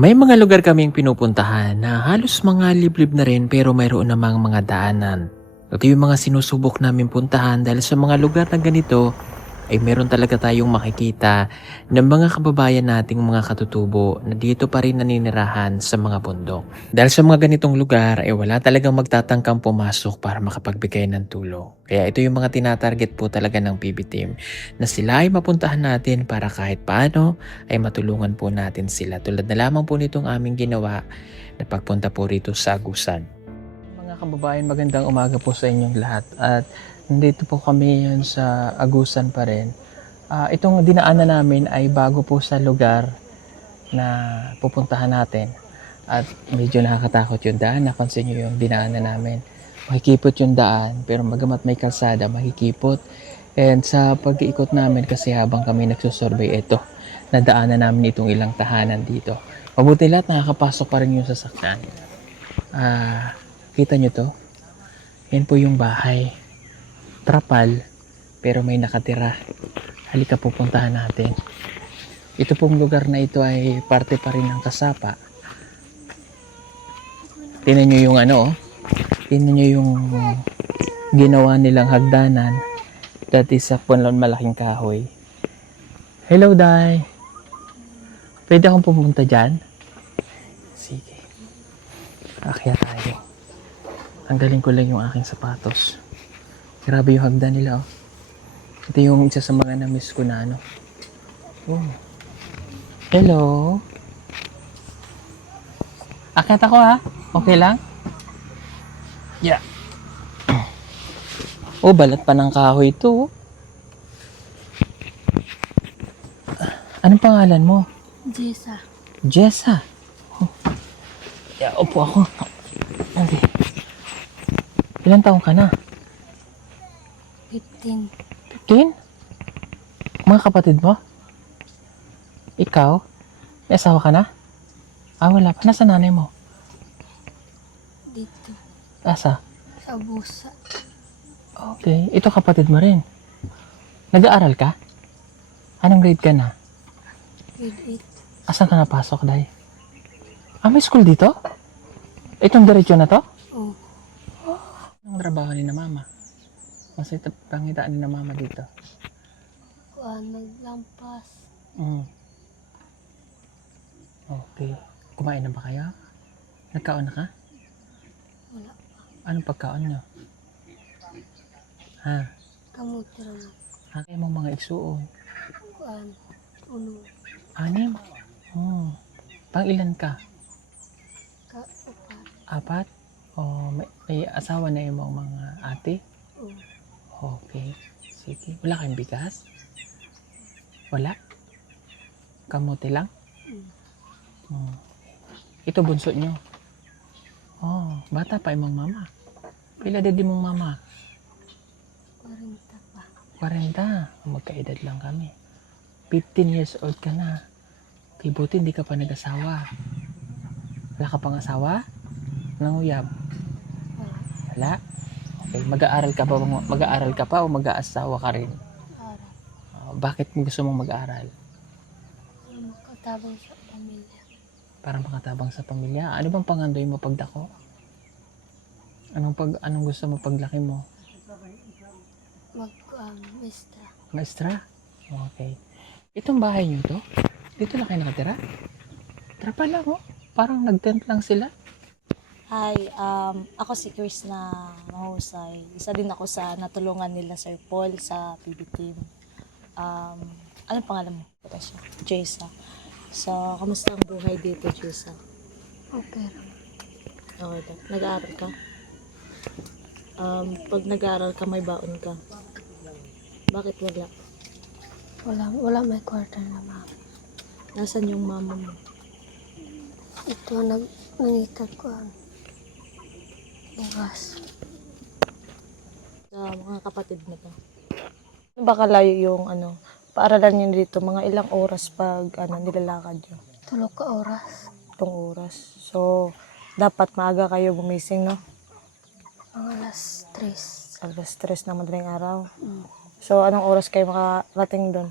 May mga lugar kaming pinupuntahan na halos mga liblib na rin pero mayroon namang mga daanan. Ito yung mga sinusubok namin puntahan dahil sa mga lugar na ganito ay meron talaga tayong makikita ng mga kababayan nating mga katutubo na dito pa rin naninirahan sa mga bundok. Dahil sa mga ganitong lugar ay wala talagang magtatangkang pumasok para makapagbigay ng tulong. Kaya ito yung mga tinatarget po talaga ng PB Team na sila ay mapuntahan natin para kahit paano ay matulungan po natin sila. Tulad na lamang po nitong aming ginawa na pagpunta po rito sa Agusan. Mga kababayan, magandang umaga po sa inyong lahat at nandito po kami yan sa Agusan pa rin. Itong dinaanan namin ay bago po sa lugar na pupuntahan natin at medyo nakakatakot yung daan. Napansin nyo yung dinaanan namin. Makikipot yung daan pero magamat may kalsada, makikipot. And sa pag-iikot namin kasi habang kami nagsusurvey ito, nadaanan namin itong ilang tahanan dito. Mabuti lahat nakakapasok pa rin yung sasakyan. Kita nyo to? Yan po yung bahay. Trapal, pero may nakatira. Halika pupuntahan natin. Ito pong lugar na ito ay parte pa rin ng Kasapa. Tingnan nyo yung ano, oh. Tingnan nyo yung ginawa nilang hagdanan. Dati sa punlan malaking kahoy. Hello, Day. Pwede akong pupunta dyan? Sige. Akyat tayo. Tanggalin ko lang yung aking sapatos. Grabe yung hagdan nila, oh. Ito yung isa sa mga na-miss ko na ano. Oh. Hello. Akyat ako, ha? Okay lang? Yeah. Oh, balat pa ng kahoy ito, oh. Anong pangalan mo? Jessa. Jessa. Oh. Yeah, upo ako. Okay. Ilang taong ka na? 15. 15? Mga kapatid mo? Ikaw? May asawa ka na? Wala pa. Nasa nanay mo? Dito. Asa? Sa Busa. Okay. Ito kapatid mo rin. Nag-aaral ka? Anong grade ka na? Grade Asan ka napasok, Day? May school dito? Itong diretso na to? 8. Oh. Anong trabaho ni na mama? Kasi pangitaan ni na mama dito. Naglampas. Okay. Kumain na ba kayo? Nagkaon na ka? Wala. Anong pagkaon nyo? Ha? Kamuti rin. Kayo mong mga igsuon. Uno. 6? Pang ilan ka? Upat. 4? May asawa na yung mga ate? Oh. Okay. Sige. Wala kayong bigas? Wala? Kamuti lang? Ito bunso nyo? Bata pa imong mama. Pila din mong mama? 40 pa. 40. Magkaedad lang kami. 15 years old ka na. Okay, buti hindi ka pa nag-asawa. Wala ka pang asawa? Nanguyab? Wala. Wala? Okay, mag-aaral ka pa o mag-aasawa ka rin? Aral. Bakit gusto mong mag-aaral? Makatabang sa pamilya. Para makatabang sa pamilya. Ano bang pangandoy mo pagdako? Anong gusto mo paglaki mo? Maestra. Maestra? Okay. Itong bahay niyo to? Dito lang kayo nakatira? Trapa lang, oh. Parang nag-tent lang sila. Hi, ako si Chris na mahusay. Isa din ako sa natulungan nila Sir Paul sa PB Team. Anong pangalan mo? Jessa. So, kamusta ang buhay dito, Jessa? Okay. Okay ba? Nag-aaral ka? Pag nag-aaral ka, may baon ka. Bakit wala? Wala may kwarta na mama. Nasaan yung mama mo? Ito nangitag ko bukas. Sa mga kapatid mo to. Ano ba kalayo yung paaralan niyo dito? Mga ilang oras pag nilalakad niyo? 3 ka oras. 3 oras. So, dapat maaga kayo gumising, no? Mga alas 3. Alas 3 ng madaling araw. So, anong oras kayo makarating doon?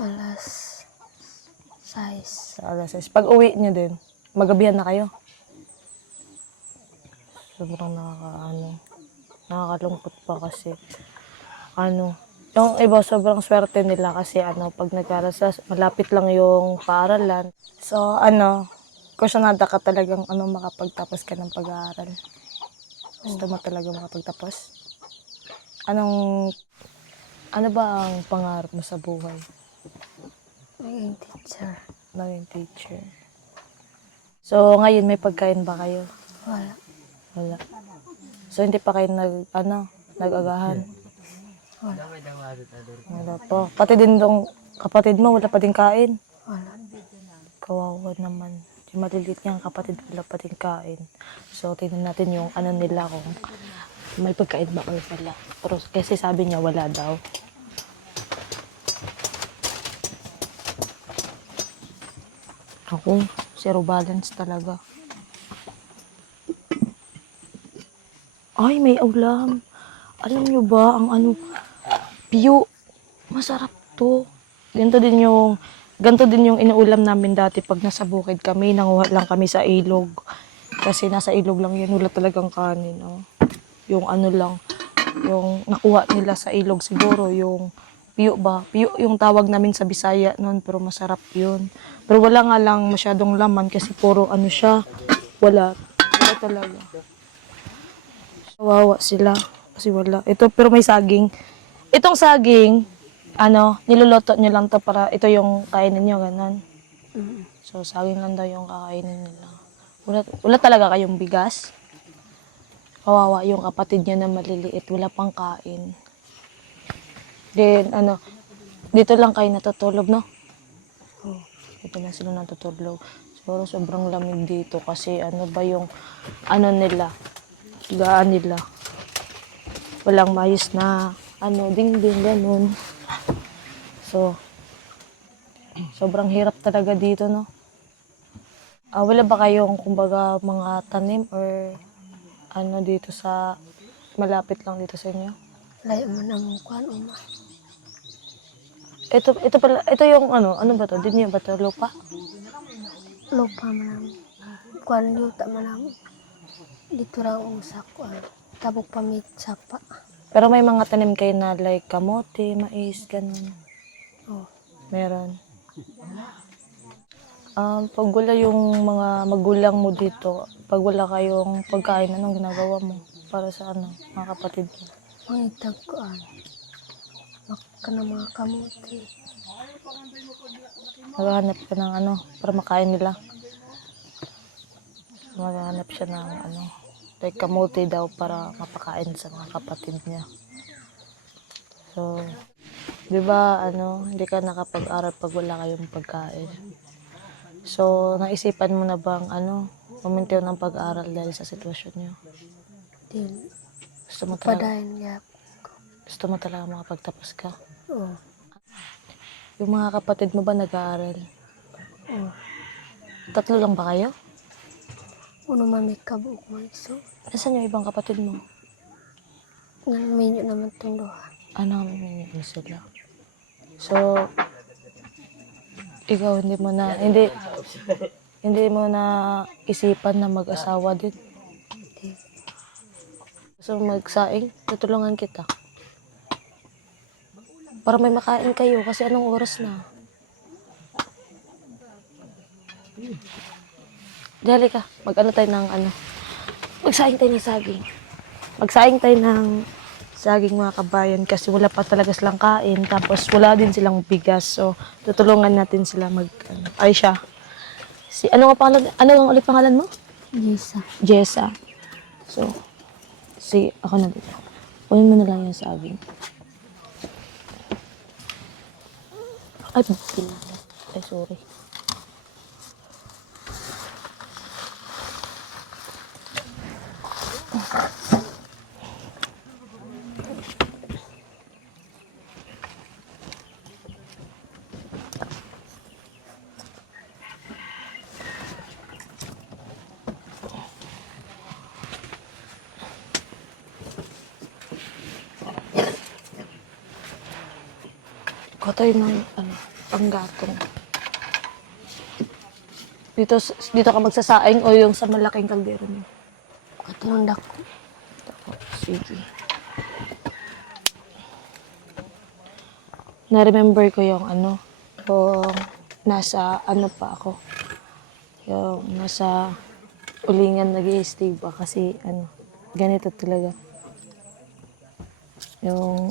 Alas Size. Sa alas 6. Pag uwi nyo din, magabihan na kayo. Sobrang nakakalungkot pa kasi, yung iba sobrang swerte nila kasi pag nag-aaral malapit lang yung paaralan. So kusyonada ka talagang makapagtapos ka ng pag-aaral. Gusto mo talaga makapagtapos? Ano ba ang pangarap mo sa buhay? Maging teacher. Maging teacher. So ngayon may pagkain ba kayo? Wala. Wala. So hindi pa kayo nag-agahan? Wala. Wala pa. Pati din dong kapatid mo, wala pa din kain. Wala. Kawawa naman. Yung maliliit niyang kapatid, wala pa din kain. So, tingnan natin yung nila kung may pagkain ba or wala. Pero kasi sabi niya, wala daw. Ako, zero balance talaga. Ay, may ulam. Alam niyo ba, piyo. Masarap to. Ganito din yung inuulam namin dati pag nasa bukid kami. Nanguha lang kami sa ilog. Kasi nasa ilog lang yan. Wala talagang kanin. Oh. Yung lang. Yung nakuha nila sa ilog siguro. Yung piyo ba? Piyo yung tawag namin sa Bisaya noon. Pero masarap yun. Pero wala nga lang masyadong laman kasi puro siya. Wala. Wala talaga. Kawawa sila. Kasi wala. Ito, pero may saging. Itong saging, niluluto nyo lang to para ito yung kainin nyo, ganun. So, saging lang daw yung kakainin nila. Wala talaga kayong bigas. Kawawa yung kapatid niya na maliliit. Wala pang kain. Then, dito lang kayo natutulog, no? Dito lang sila natutulog. Siguro sobrang lamig dito kasi ba yung nila, gaan nila. Walang mayos na dingding, ganun. So, sobrang hirap talaga dito, no? Wala ba kayong, kumbaga, mga tanim or dito sa, malapit lang dito sa inyo? Layo mo na mong kuhan, uma. Ito pala, ito yung ano ba to? Dinya ba to? Lupa? Lupa man ang kuhan yuta man ang dito lang usak kuhan. Tabok pa may sapa. Pero may mga tanim kayo na like kamote, mais, ganun. Oh. Meron. Pag wala yung mga magulang mo dito, pag wala kayong pagkain, anong ginagawa mo para sa mga kapatid mo? Mangitag kuhan. Maka ng mga kamuti. Naghahanap ka ng para makain nila. Maghahanap siya ng like kamote daw para mapakain sa mga kapatid niya. So, di ba, hindi ka nakapag-aral pag wala kayong pagkain. So, naisipan mo na bang, umintiw ng pag-aral dahil sa sitwasyon niyo? Din. Gusto mo talaga, Padayon yap. gusto mo talaga makapagtapos ka? Oh. Yung mga kapatid mo ba nag-aaral? Oh. 3 lang ba kayo? Uno man may kabuok mo iso. Nasaan yung ibang kapatid mo? Ngayon naman itong duha. May sila. So, ikaw hindi mo na isipan na mag-asawa din. So, magsaing, tutulungan kita. Para may makain kayo kasi anong oras na? Dali ka, tayo ng magsaing tayo ng saging. Magsaing tayo ng saging mga kabayan kasi wala pa talaga silang kain tapos wala din silang bigas. So, tutulungan natin sila ay siya. Ano ang ulit pangalan mo? Jessa. Jessa. So, ako na dito. Kunin mo na lang yung saging. Ay, sorry. Kuha tayo ng panggatong. Dito ka magsasaing o yung sa malaking kaldero niyo? Katulong dako. Sige. Na-remember ko yung yung nasa pa ako. Yung nasa ulingan nag-i-stay ba kasi ganito talaga. Yung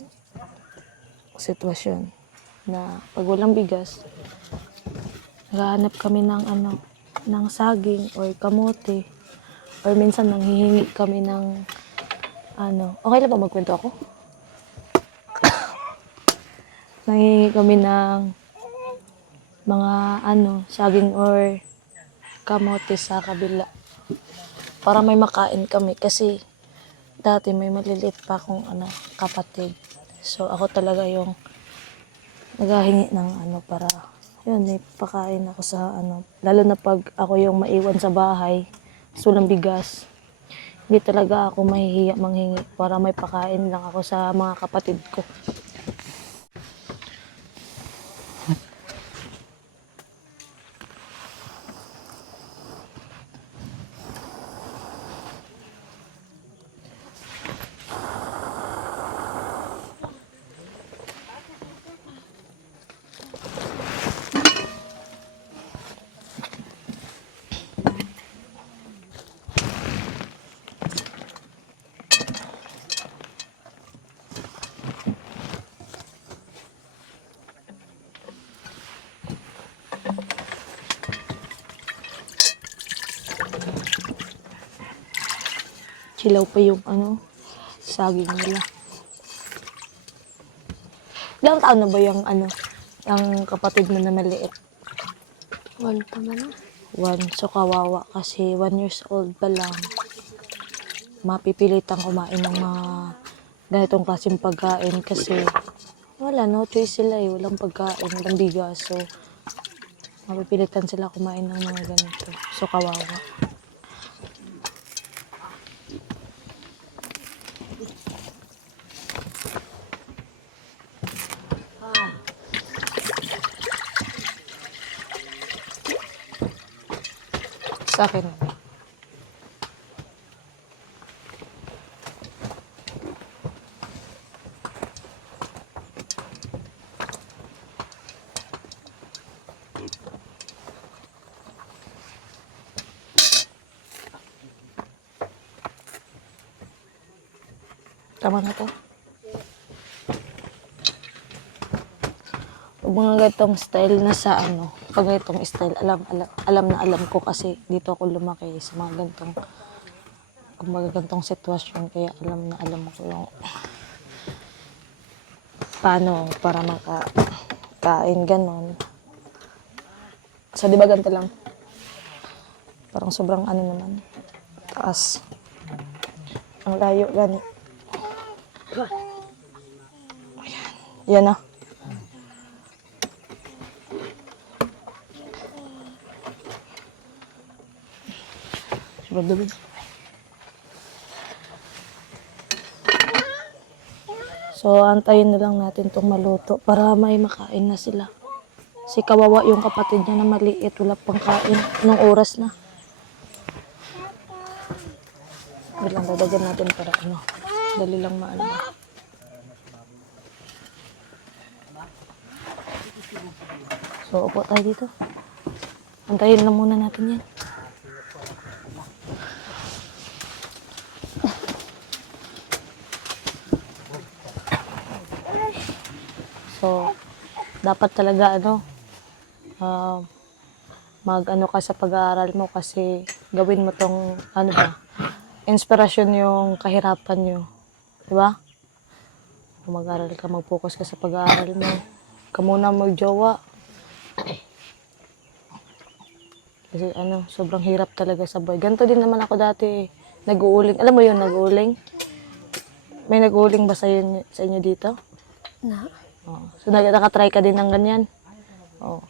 sitwasyon na pag walang bigas, naghahanap kami ng ng saging or kamote or minsan nanghihingi kami ng okay lang ba magkwento ako? Nanghihingi kami ng mga saging or kamote sa kabila para may makain kami kasi dati may maliliit pa akong kapatid. So ako talaga yung naghahingi ng para yun, may pakain ako sa lalo na pag ako yung maiwan sa bahay, sulang bigas. Hindi talaga ako mahihiya manghingi para may pakain lang ako sa mga kapatid ko. Silaw pa yung saging nila. Ilang taon na ba yung yung kapatid mo na maliit? 1 pa man. 1. So kawawa kasi 1 years old pa lang. Mapipilitan kumain ng mga ganitong klaseng pagkain kasi wala, no choice sila eh. Walang pagkain, walang bigas. So mapipilitan sila kumain ng mga ganito. So kawawa. Sa akin. Tama na to. Pag mga ganitong style na sa pag ganitong style, alam na alam ko kasi dito ako lumaki sa mga ganitong, kumbaga ganitong sitwasyon, kaya alam na alam ko yung paano para makakain ganon. So, di ba ganito lang? Parang sobrang naman, taas. Ang layo, gani. Yan na. Sobrang dami. So, antayin na lang natin itong maluto para may makain na sila. Si kawawa yung kapatid niya na maliit, wala pang kain. Anong oras na? Bilang dadagyan natin para dali lang maano. So, upo tayo dito. Antayin lang muna natin yan. So, dapat talaga mag-ano ka sa pag-aaral mo kasi gawin mo tong inspirasyon yung kahirapan nyo. Diba? Kung mag-aaral ka, mag-focus ka sa pag-aaral mo. Ka muna mag-jowa. Kasi sobrang hirap talaga sa buhay. Ganito din naman ako dati. Nag-uuling. Alam mo yun, nag-uuling? May nag-uuling ba sa inyo dito? Na. Oh. So, nakatry ka din ng ganyan? Oh.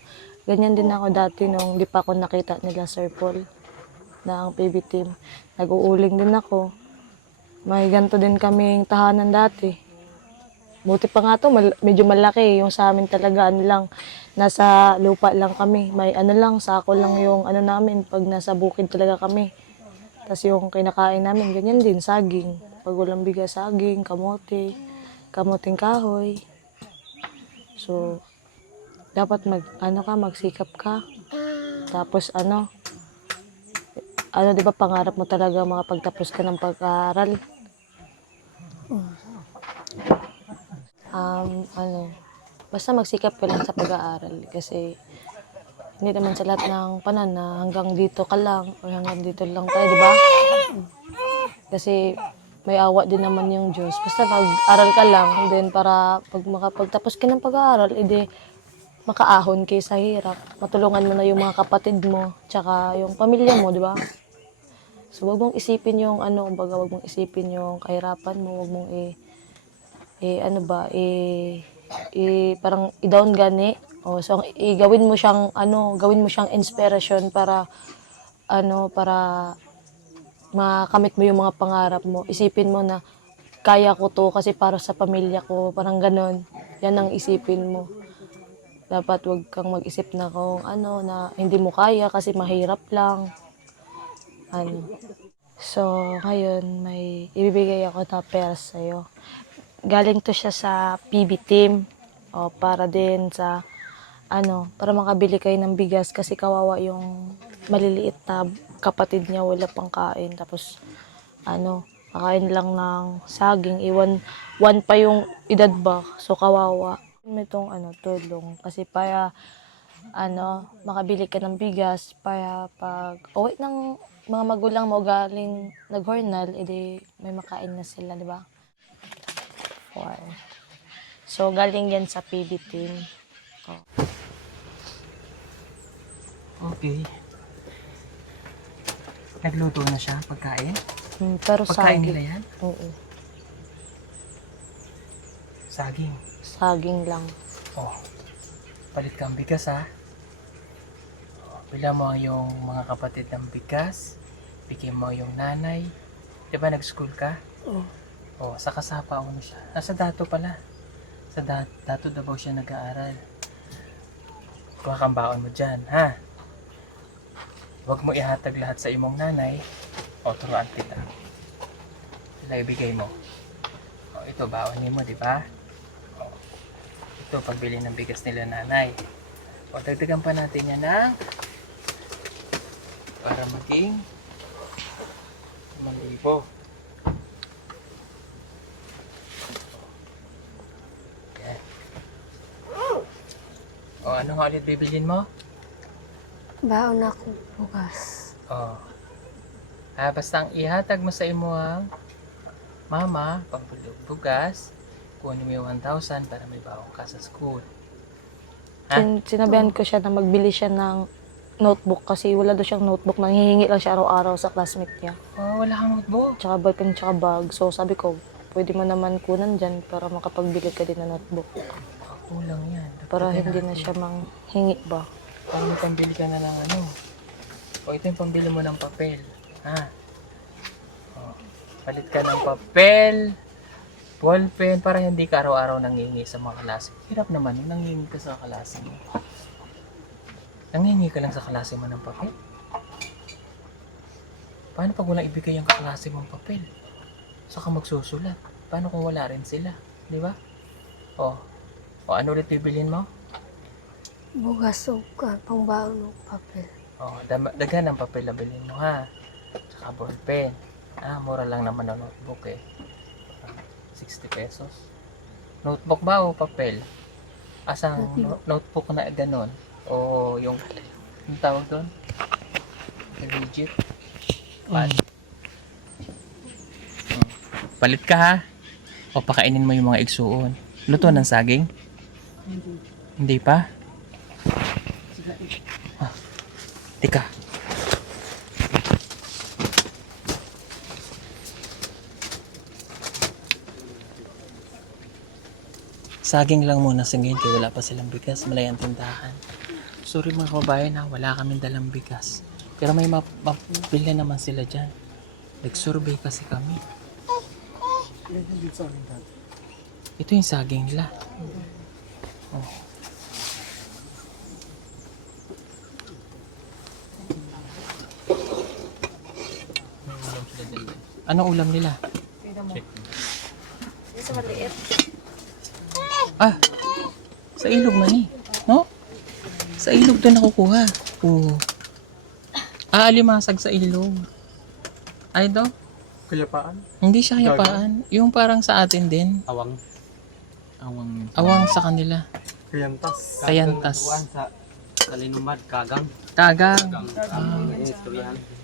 Ganyan din ako dati nung di pa ako nakita nila Sir Paul ng PB team. Nag-uuling din ako. May ganito din kaming tahanan dati. Buti pa nga to, medyo malaki. Yung sa amin talaga, ano lang, nasa lupa lang kami. May ano lang, sako lang yung ano namin pag nasa bukid talaga kami. Tapos yung kinakain namin, ganyan din, saging. Pag walang bigas, saging, kamote, kamuting kahoy. So, dapat magsikap ka. Tapos di ba pangarap mo talaga makapagtapos ka ng pag-aaral? Basta magsikap ka lang sa pag-aaral kasi hindi naman sa lahat ng panan na hanggang dito ka lang o hanggang dito lang tayo, di ba? Kasi may awa din naman yung Diyos. Basta mag-aral ka lang, then para pag makapagtapos ka ng pag-aaral, edi makaahon kayo sa hirap. Matulungan mo na yung mga kapatid mo, tsaka yung pamilya mo, di ba? So, wag mong isipin yung wag mong isipin yung kahirapan mo, wag mong parang i-down gani. So, gawin mo siyang inspiration para makamit mo yung mga pangarap mo. Isipin mo na kaya ko to kasi para sa pamilya ko, parang ganon. Yan ang isipin mo. Dapat wag kang mag-isip na na hindi mo kaya kasi mahirap lang. So, ngayon may ibibigay ako na pera sa'yo. Galing to siya sa PB team. Para din sa para makabili kayo ng bigas kasi kawawa yung maliliit na kapatid niya, wala pang kain. Tapos kakain lang ng saging, one pa yung edad ba, so kawawa. May itong tulong kasi para makabili ka ng bigas para pag uwi ng mga magulang mo galing naghornal, edi may makain na sila, di ba? So galing yan sa PB team. Okay. Nagluto na siya pagkain? Pero Pagkain saging. nila yan? Oo. Saging. Saging lang. Palit kang bigas ha. Bila mo yung mga kapatid ng bigas. Bigyan mo yung nanay. Di ba nag-school ka? Oo. Sa kasapa siya. Nasa Dato pala. Sa Dato Davao siya nag-aaral. Kuha kang baon mo dyan, ha? Huwag mo ihatag lahat sa imong nanay. Turuan kita. Sila ibigay mo. Ito baonin mo, di ba? Ito pagbili ng bigas nila nanay. Dagdagan pa natin yan ng para maging 5,000. Yan. Ano nga ulit bibilin mo? Baon ako bukas. Basta ang ihatag mo sa imo ang mama, bugas, kunin mo yung 1,000 para may baon ka sa school. Sinabihan ko siya na magbili siya ng notebook kasi wala daw siyang notebook. Nanghihingi lang siya araw-araw sa classmate niya. Wala kang notebook. Tsaka ballpen, tsaka bag. So sabi ko, pwede mo naman kunan dyan para makapagbili ka din ng notebook. Kulang yan. Para hindi na siya manghingi ba. Para may pambili ka na ng ito yung pambili mo ng papel. Palit ka ng papel, ballpen, para hindi ka araw-araw nangingi sa mga klase. Hirap naman yung nangingi ka sa klase mo. Nangingi ka lang sa klase mo ng papel. Paano pag walang ibigay ang kaklase mong papel? Saka magsusulat. Paano kung wala rin sila? Di ba? Ano ulit bibilhin mo? Bukas o pangbaon ng papel. Daghan ng papel na bilhin mo ha. Saka ballpen. Mura lang naman ang notebook 60 pesos. Notebook ba o papel? Asang notebook na ganon? O yung tawag doon? Rigid? Palit ka ha? O pakainin mo yung mga igsuon. Luto ng saging? Hindi pa? Tika. Saging lang muna sa ngayon kaya wala pa silang bigas. Malay ang tindahan. Sorry mga kababayan wala kaming dalang bigas. Pero may mapili naman sila dyan. Nag-survey kasi kami. Ito yung saging nila. Oh. Anong ulam nila? Sa maliit. Ah, sa ilog man eh. No? Sa ilog doon nakukuha. Oo. Ah, alimasag sa ilog. Ay daw? Kayapaan? Hindi siya kayapaan. Yung parang sa atin din. Awang. Awang sa kanila. Kayantas. Kayantas. Sa Kalinumad, Kagang. Tagang. Istoryahan.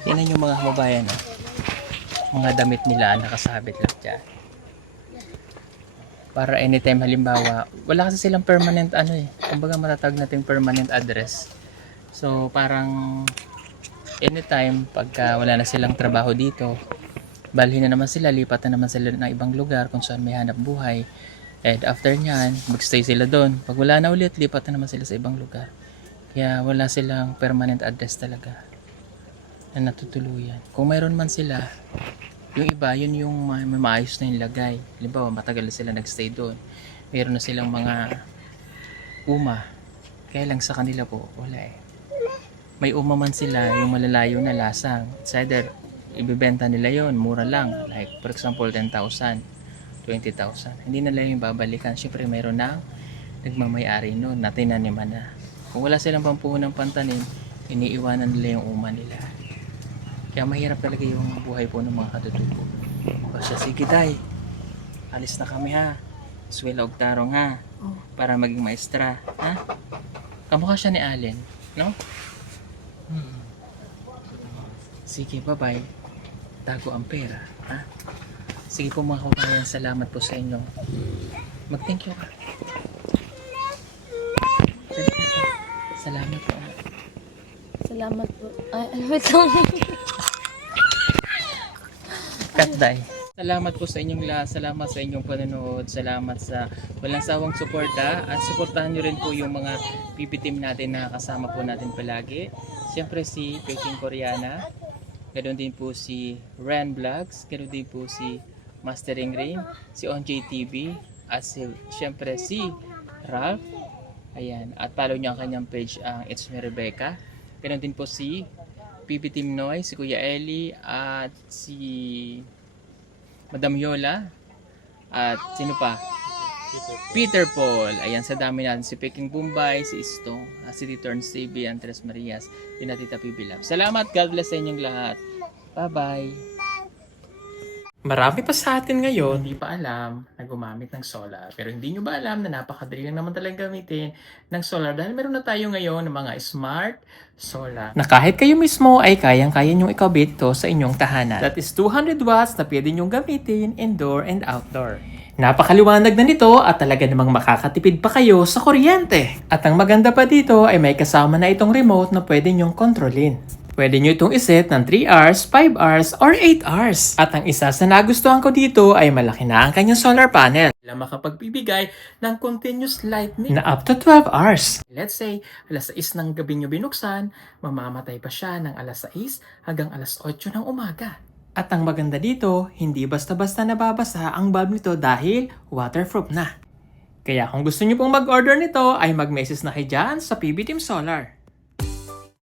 Tingnan yung mga kababayan. Oh. Mga damit nila nakasabit lang dyan. Para anytime halimbawa, wala kasi silang permanent ano eh. Kumbaga matatag nating permanent address. So parang anytime pagka wala na silang trabaho dito, balhin na naman sila, lipat na naman sila ng ibang lugar kung saan may hanap buhay. And after nyan, magstay sila doon. Pag wala na ulit, lipat na naman sila sa ibang lugar. Kaya wala silang permanent address talaga na natutuluyan. Kung mayroon man sila, yung iba, yun yung maayos na yung lagay. Halimbawa, matagal na sila nagstay doon. Mayroon na silang mga uma. Kaya lang sa kanila po, wala eh. May uma man sila, yung malalayo na lasang. It's either, ibibenta nila yon mura lang. Like, for example, 10,000, 20,000. Hindi nila yung babalikan. Siyempre, mayroon na nagmamayari noon na tinaniman na. Kung wala silang pampuhon ng pantanim, iniiwanan nila yung uma nila. Kaya mahirap talaga yung buhay po ng mga katutubo. O siya, sige day, alis na kami ha. Swela og tarong ha. Para maging maestra. Ha? Kamukha siya ni Allen. No? Sige, bye-bye. Tago ang pera. Ha? Sige po mga kabayan, salamat po sa inyo. Mag-thank you ka. Salamat po. Salamat po. Ay, wait lang. Katday. Salamat po sa inyong lahat. Salamat sa inyong panonood. Salamat sa walang sawang suporta. At suportahan nyo rin po yung mga PB team natin na kasama po natin palagi. Siyempre si Peking Koreana. Ganoon din po si Ren Vlogs. Ganoon din po si Mastering Rain. Si OnJ TV. At siyempre si Ralph. Ayan. At follow nyo ang kanyang page ang It's Me Rebecca. Ganoon din po si PB Team Noy, si Kuya Eli, at si Madam Yola, at sino pa? Peter Paul. Ayan, sa dami natin. Si Peking Bombay, si Istong, si Tito Ernst TV, Andres Marias, yung Tita PB Lab. Salamat, God bless sa inyong lahat. Bye-bye. Marami pa sa atin ngayon hindi pa alam na gumamit ng solar. Pero hindi nyo ba alam na napakadali lang naman talagang gamitin ng solar dahil meron na tayo ngayon ng mga smart solar. Na kahit kayo mismo ay kayang-kaya nyong ikabit to sa inyong tahanan. That is 200 watts na pwede nyong gamitin indoor and outdoor. Napakaliwanag na nito at talaga namang makakatipid pa kayo sa kuryente. At ang maganda pa dito ay may kasama na itong remote na pwede nyong kontrolin. Pwede nyo itong iset ng 3 hours, 5 hours, or 8 hours. At ang isa sa nagustuhan ko dito ay malaki na ang kanyang solar panel. Na makapagbibigay ng continuous lightning na up to 12 hours. Let's say, alas 6 ng gabi nyo binuksan, mamamatay pa siya ng alas 6 hanggang alas 8 ng umaga. At ang maganda dito, hindi basta-basta nababasa ang bulb nito dahil waterproof na. Kaya kung gusto nyo pong mag-order nito ay mag-message na kayo dyan sa PB Team Solar.